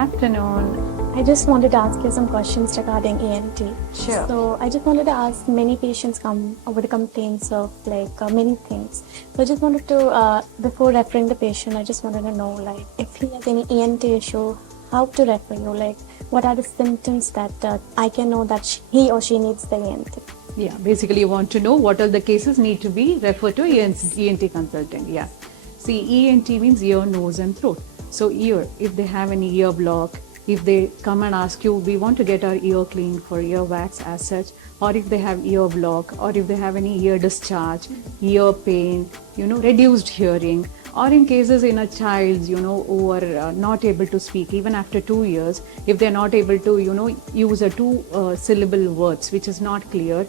afternoon. I just wanted to ask you some questions regarding ENT. Sure. So I just wanted to ask, many patients come with complaints of many things. So I just wanted to, before referring the patient, I just wanted to know if he has any ENT issue, how to refer you, what are the symptoms that I can know that he or she needs the ENT. Yeah, basically you want to know what all the cases need to be referred to ENT consultant. Yeah. See, ENT means ear, nose and throat. So ear, if they have any ear block, if they come and ask you, we want to get our ear cleaned for ear wax as such, or if they have ear block, or if they have any ear discharge, ear pain, reduced hearing, or in cases in a child, who are not able to speak even after 2 years, if they're not able to, use a two-syllable words, which is not clear,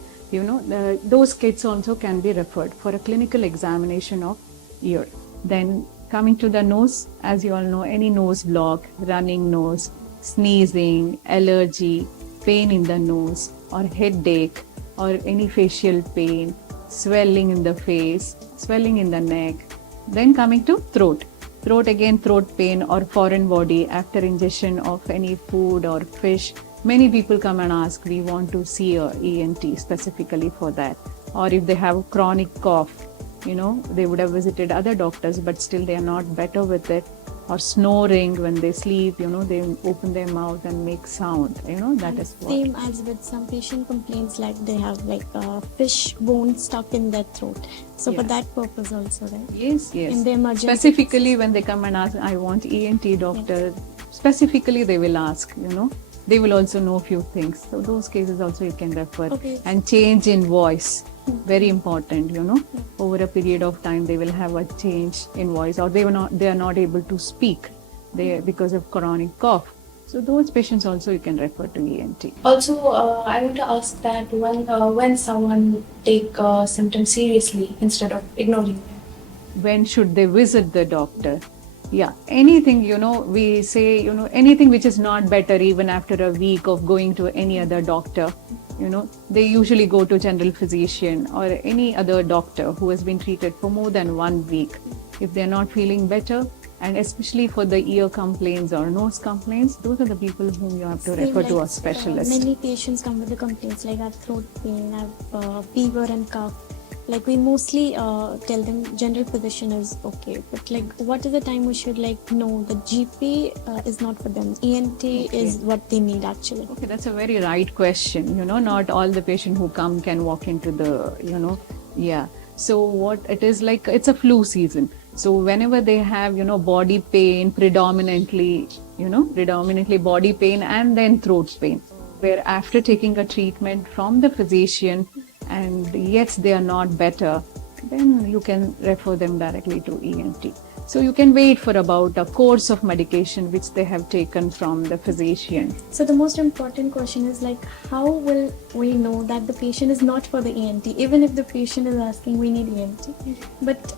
those kids also can be referred for a clinical examination of ear. Then coming to the nose, as you all know, any nose block, running nose, sneezing, allergy, pain in the nose, or headache, or any facial pain, swelling in the face, swelling in the neck. Then coming to throat. Throat, again, throat pain or foreign body after ingestion of any food or fish. Many people come and ask, we want to see a ENT specifically for that. Or if they have chronic cough, they would have visited other doctors, but still they are not better with it. Or snoring when they sleep, they open their mouth and make sound, that is what. Same as with some patient complaints, they have fish bone stuck in their throat. So for that purpose also, right? Yes. In the emergency. Specifically when they come and ask, I want ENT doctor, specifically they will ask, they will also know a few things. So those cases also you can refer. Okay. And change in voice, very important, over a period of time they will have a change in voice, or they are not able to speak because of chronic cough. So those patients also you can refer to ENT. Also, I want to ask that when someone take symptoms seriously instead of ignoring them. When should they visit the doctor? Yeah, anything, we say, anything which is not better even after a week of going to any other doctor, they usually go to general physician or any other doctor who has been treated for more than 1 week. If they're not feeling better, and especially for the ear complaints or nose complaints, those are the people whom you have to refer to a specialist. Many patients come with the complaints I have throat pain, I have fever and cough. We mostly tell them general physician is okay, but what is the time we should know the GP is not for them, ENT is what they need actually. Okay, that's a very right question. Not all the patient who come can walk into the, So what it is it's a flu season. So whenever they have, body pain, predominantly body pain and then throat pain, where after taking a treatment from the physician, and yet they are not better, then you can refer them directly to ENT. So you can wait for about a course of medication which they have taken from the physician. So the most important question is how will we know that the patient is not for the ENT, even if the patient is asking we need ENT, but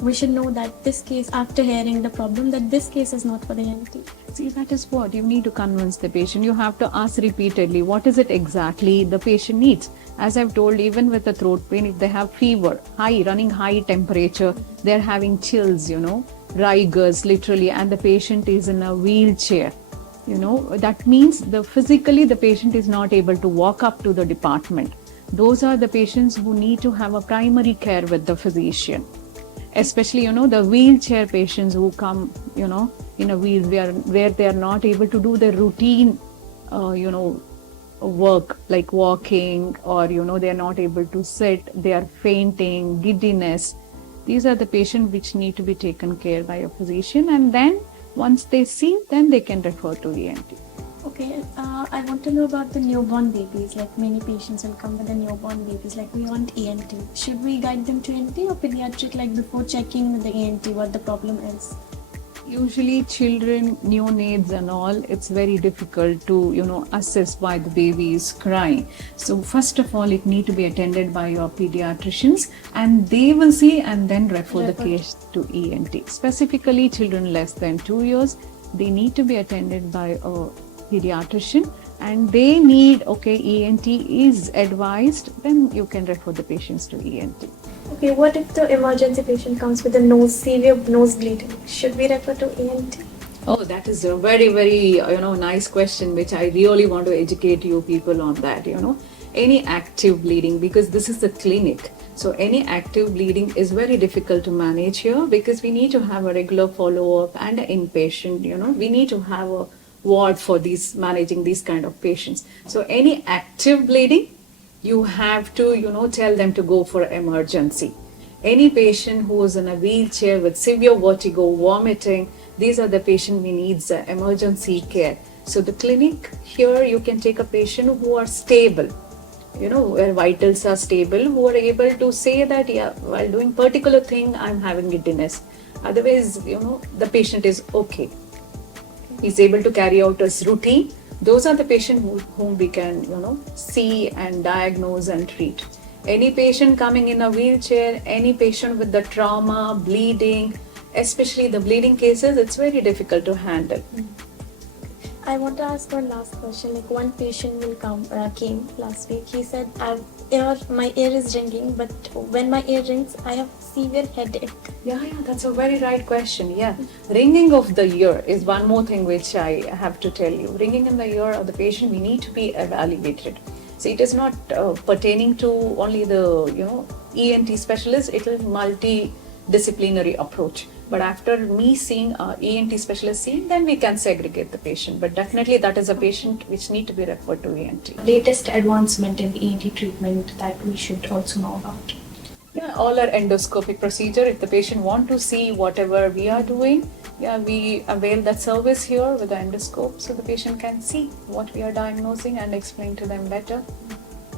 we should know that this case, after hearing the problem, that this case is not for the ENT. See, that is what you need to convince the patient. You have to ask repeatedly, what is it exactly the patient needs? As I've told, even with the throat pain, if they have fever, running high temperature, they're having chills, rigors literally, and the patient is in a wheelchair, that means physically the patient is not able to walk up to the department. Those are the patients who need to have a primary care with the physician. Especially, the wheelchair patients who come, in a wheelchair where they are not able to do the routine, work like walking, or, they are not able to sit, they are fainting, giddiness. These are the patients which need to be taken care by a physician, and then once they see, then they can refer to ENT. Okay, I want to know about the newborn babies. Many patients will come with the newborn babies. We want ENT. Should we guide them to ENT or pediatric? Before checking with the ENT what the problem is? Usually children, neonates and all, it's very difficult to, assess why the baby is crying. So first of all, it need to be attended by your pediatricians, and they will see and then refer the case to ENT. Specifically, children less than 2 years, they need to be attended by a pediatrician, and they need, ENT is advised, then you can refer the patients to ENT. Okay, what if the emergency patient comes with a severe nose bleeding? Should we refer to ENT? Oh, that is a very, very, nice question, which I really want to educate you people on that. Any active bleeding, because this is the clinic. So any active bleeding is very difficult to manage here because we need to have a regular follow-up and an inpatient. We need to have a ward for these managing these kind of patients. So any active bleeding, you have to, tell them to go for emergency. Any patient who is in a wheelchair with severe vertigo, vomiting, these are the patient who needs emergency care. So the clinic here, you can take a patient who are stable, where vitals are stable, who are able to say that, yeah, while doing particular thing, I'm having giddiness. Otherwise, the patient is okay. He's able to carry out his routine. Those are the patients whom we can, see and diagnose and treat. Any patient coming in a wheelchair, any patient with the trauma, bleeding, especially the bleeding cases, it's very difficult to handle. I want to ask one last question. Like one patient came last week. He said, my ear is ringing, but when my ear rings, I have severe headache. Yeah, that's a very right question. Yeah, ringing of the ear is one more thing which I have to tell you. Ringing in the ear of the patient, we need to be evaluated. So it is not pertaining to only the ENT specialist. It is multidisciplinary approach. But after me seeing ENT specialist then we can segregate the patient. But definitely that is a patient which need to be referred to ENT. Latest advancement in ENT treatment that we should also know about. Yeah, all our endoscopic procedure. If the patient want to see whatever we are doing, we avail that service here with the endoscope, so the patient can see what we are diagnosing and explain to them better.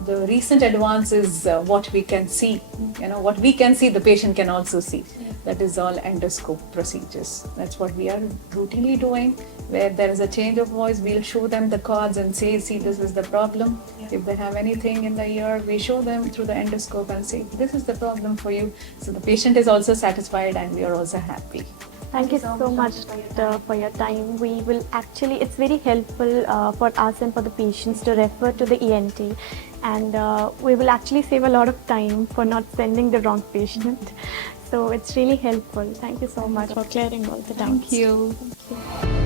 The recent advance is what we can see. What we can see, the patient can also see. That is all endoscope procedures. That's what we are routinely doing. Where there is a change of voice, we'll show them the cards and say, see, this is the problem. If they have anything in the ear, we show them through the endoscope and say, this is the problem for you. So the patient is also satisfied and we are also happy. Thank you so much, doctor, for your time. We will actually, it's very helpful for us and for the patients to refer to the ENT, and we will actually save a lot of time for not sending the wrong patient. So it's really helpful. Thank you so much for clearing all the doubts. Thank you. Thank you.